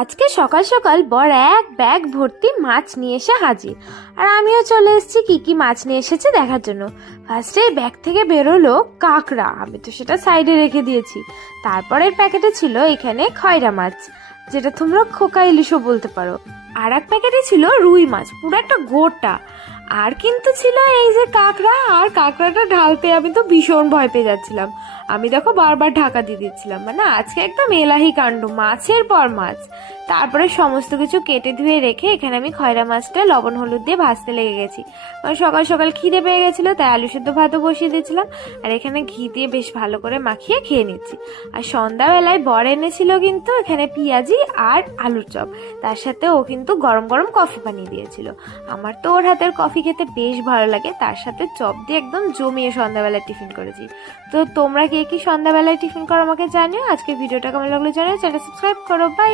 আজকে সকাল সকাল বর এক ব্যাগ ভর্তি মাছ নিয়ে এসে হাজির। আর আমিও চলে এসেছি কি কি মাছ নিয়ে এসেছে দেখার জন্য। ফার্স্টে ব্যাগ থেকে বেরোলো কাঁকড়া, আমি তো সেটা সাইডে রেখে দিয়েছি। তারপরের প্যাকেটে ছিল এখানে খয়রা মাছ, যেটা তোমরা খোকা ইলিশও বলতে পারো। আর এক প্যাকেটে ছিল রুই মাছ, পুরো একটা গোটা। আর কিন্তু ছিল এই যে কাঁকড়া, আর কাঁকড়াটা ঢালতে আমি তো ভীষণ ভয় পেয়ে যাচ্ছিলাম। আমি দেখো বারবার ঢাকা দিয়ে দিচ্ছিলাম, মানে আজকে একদম এলাহি কাণ্ড, মাছের পর মাছ। তারপরে সমস্ত কিছু কেটে ধুয়ে রেখে এখানে আমি খয়রা মাছটা লবণ হলুদ দিয়ে ভাজতে লেগে গেছি। কারণ সকাল সকাল খিদে পেয়ে গেছিলো, তাই আলু সেদ্ধ ভাতও বসিয়ে দিয়েছিলাম। আর এখানে ঘি দিয়ে বেশ ভালো করে মাখিয়ে খেয়ে নিচ্ছি। আর সন্ধ্যাবেলায় বর এনেছিল কিন্তু এখানে পেঁয়াজি আর আলুর চপ, তার সাথে ও কিন্তু গরম গরম কফি বানিয়ে দিয়েছিল। আমার তো ওর হাতের কফি খেতে বেশ ভালো লাগে, তার সাথে চপ দিয়ে একদম জমিয়ে সন্ধ্যাবেলায় টিফিন করেছি। তো তোমরা কে কি সন্ধ্যাবেলায় টিফিন করো আমাকে জানিও। আজকে ভিডিওটা কেমন লাগলো জানিও, চ্যানেল সাবস্ক্রাইব করো, বাই।